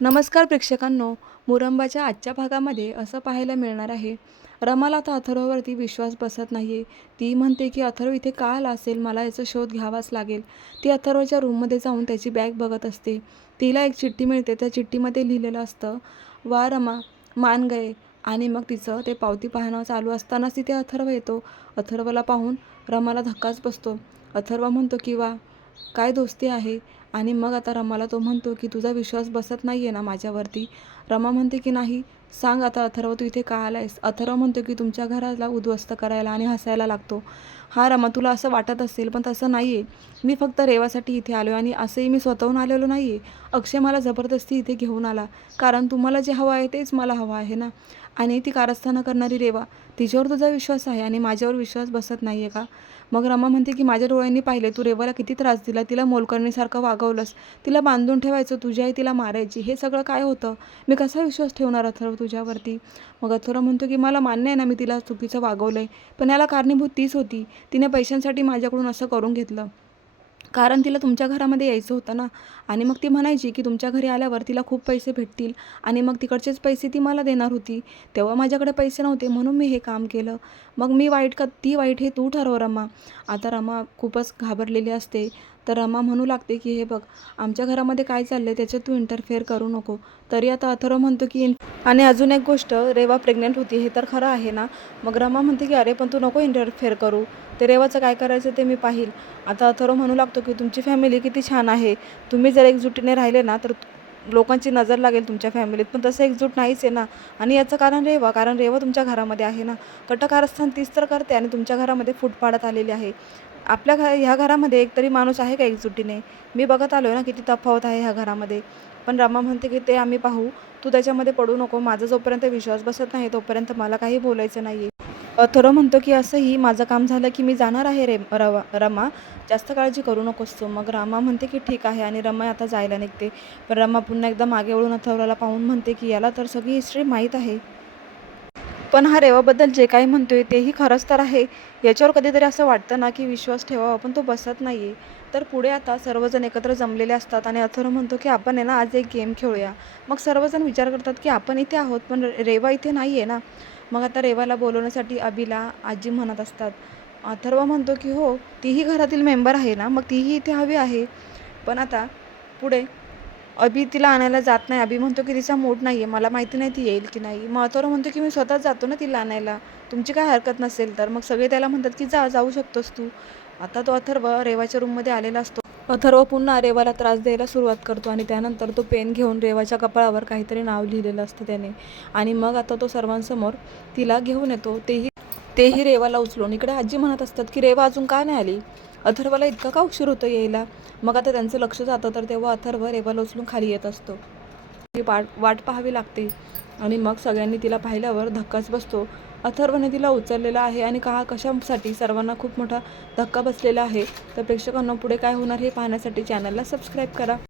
नमस्कार प्रेक्षकांनो मुरंबाच्या आजच्या भागामध्ये असं पाहायला मिळणार आहे. रमाला आता अथर्ववरती विश्वास बसत नाही आहे ती म्हणते की अथर्व इथे का आला असेल? मला याचा शोध घ्यावाच लागेल. ती अथर्वच्या रूममध्ये जाऊन त्याची बॅग बघत असते. तिला एक चिठ्ठी मिळते. त्या चिठ्ठीमध्ये लिहिलेलं असतं वा रमा मान गए आणि मग तिचं ते पावती पाहणं चालू असतानाच तिथे अथर्व येतो. अथर्वला पाहून रमाला धक्काच बसतो. अथर्व म्हणतो की वा काय दोस्ती आहे? आणि मग आता रमाला तो म्हणतो की तुझा विश्वास बसत नाही आहे ना माझ्यावरती? रमा म्हणते की नाही. सांग आता अथर्व तू इथे का आलायस? अथर्व म्हणतो की तुमच्या घराला उद्ध्वस्त करायला आणि हसायला लागतो. हा रमा तुला असं वाटत असेल पण तसं नाही आहे मी फक्त रेवासाठी इथे आलो आणि असंही मी स्वतःहून आलेलो नाही आहे अक्षय मला जबरदस्ती इथे घेऊन आला. कारण तुम्हाला जे हवं आहे तेच मला हवं आहे ना? आणि ती कारस्थानं करणारी रेवा तिच्यावर तुझा विश्वास आहे आणि माझ्यावर विश्वास बसत नाही आहे का? मग रमा म्हणते की माझ्या डोळ्यांनी पाहिले तू रेवाला किती त्रास दिला तिला मोलकरणीसारखं दाखवलंस तिला बांधून ठेवायचं तुझी आई तिला मारायची. हे सगळं काय होतं? मी कसा विश्वास ठेवणार अथर्व तुझ्यावरती? मग अथर्व म्हणतो की मला मान्य आहे ना मी तिला चुकीचं वागवलं आहे पण याला कारणीभूत तीच होती. तिने पैशांसाठी माझ्याकडून असं करून घेतलं. कारण तिला तुमच्या घरामध्ये यायचं होतं ना. आणि मग ती म्हणायची की तुमच्या घरी आल्यावर तिला खूप पैसे भेटतील. आणि मग तिकडचेच पैसे ती मला देणार होती. तेव्हा माझ्याकडे पैसे नव्हते. म्हणून मी हे काम केलं. मग मी वाईट का ती वाईट हे तू ठरव रमा. आता रमा खूपच घाबरलेली असते. तर रमा म्हणू लागते की हे बघ आमच्या घरामध्ये काय चाललं आहे त्याच्यात तू इंटरफेअर करू नको. तरी आता अथर्व म्हणतो की आणि अजून एक गोष्ट रेवा प्रेग्नेंट होती हे तर खरं आहे ना? मग रमा म्हणते की अरे पण तू नको इंटरफेअर करू. ते रेवाचं काय करायचं ते मी पाहील. आता अथरो म्हणू लागतो की तुमची फॅमिली किती छान आहे. तुम्ही जर एकजुटीने राहिले ना तर लोकांची नजर लागेल तुमच्या फॅमिलीत. पण तसं एकजूट नाहीच आहे ना. आणि याचं कारण रेवा कारण रेवा तुमच्या घरामध्ये आहे ना. कटकारस्थान तीच तर करते आणि तुमच्या घरामध्ये फूट पाडत आलेली आहे. आपल्या घ ह्या घरामध्ये एकतरी माणूस आहे का एकजुटीने? मी बघत आलो ना किती तफावत आहे ह्या घरामध्ये. पण रमा म्हणते की ते आम्ही पाहू. तू त्याच्यामध्ये पडू नको. माझा जोपर्यंत विश्वास बसत नाही तोपर्यंत मला काही बोलायचं नाही आहे म्हणतो की असंही माझं काम झालं की मी जाणार आहे रे रवा रमा. जास्त काळजी करू नकोस तू. मग रामा म्हणते की ठीक आहे आणि रमा आता जायला निघते. पण रमा पुन्हा एकदा मागे वळून अथर्वला पाहून म्हणते की याला तर सगळी हिस्ट्री माहीत आहे. पण हा रेवाबद्दल जे काही म्हणतोय तेही खरंच तर आहे. याच्यावर कधीतरी असं वाटतं ना की विश्वास ठेवावा पण तो बसत नाही आहे तर पुढे आता सर्वजण एकत्र जमलेले असतात आणि अथर्व म्हणतो की आपण आहे ना आज एक गेम खेळूया. मग सर्वजण विचार करतात की आपण इथे आहोत पण रेवा इथे नाही आहे ना. मग आता रेवाला बोलवण्यासाठी अबीला आजी म्हणत असतात अथर्व म्हणतो की हो तीही घरातील मेंबर आहे ना मग तीही इथे हवी आहे. पण आता पुढे अभि तिला आणायला जात नाही. अभि म्हणतो की तिचा मूड नाही आहे मला माहिती नाही ती येईल की नाही. मग अथर्व म्हणतो की मी स्वतःच जातो ना तिला आणायला. तुमची काय हरकत नसेल तर. मग सगळे त्याला म्हणतात की जा जाऊ शकतोस तू. आता तो अथर्व रेवाच्या रूममध्ये आलेला असतो. अथर्व पुन्हा रेवाला त्रास द्यायला सुरुवात करतो आणि त्यानंतर तो पेन घेऊन रेवाच्या कपाळावर काहीतरी नाव लिहिलेलं असतं त्याने. आणि मग आता तो सर्वांसमोर तिला घेऊन येतो. तेही तेही रेवाला उचलून. इकडे आजी म्हणत असतात की रेवा अजून का नाही आली? अथर्वला इतका का उशीर होतो यायला? मग आता त्यांचं लक्ष जातं तर तेव्हा अथर्व रेवाला उचलून खाली येत असतो. ती वाट वाट पाहावी लागते. आणि मग सगळ्यांनी तिला पाहिल्यावर धक्काच बसतो. अथर्वने तिला उचललेला आहे आणि का कशासाठी सर्वांना खूप मोठा धक्का बसलेला आहे. तर प्रेक्षकांना पुढे काय होणार हे पाहण्यासाठी चॅनलला सबस्क्राईब करा.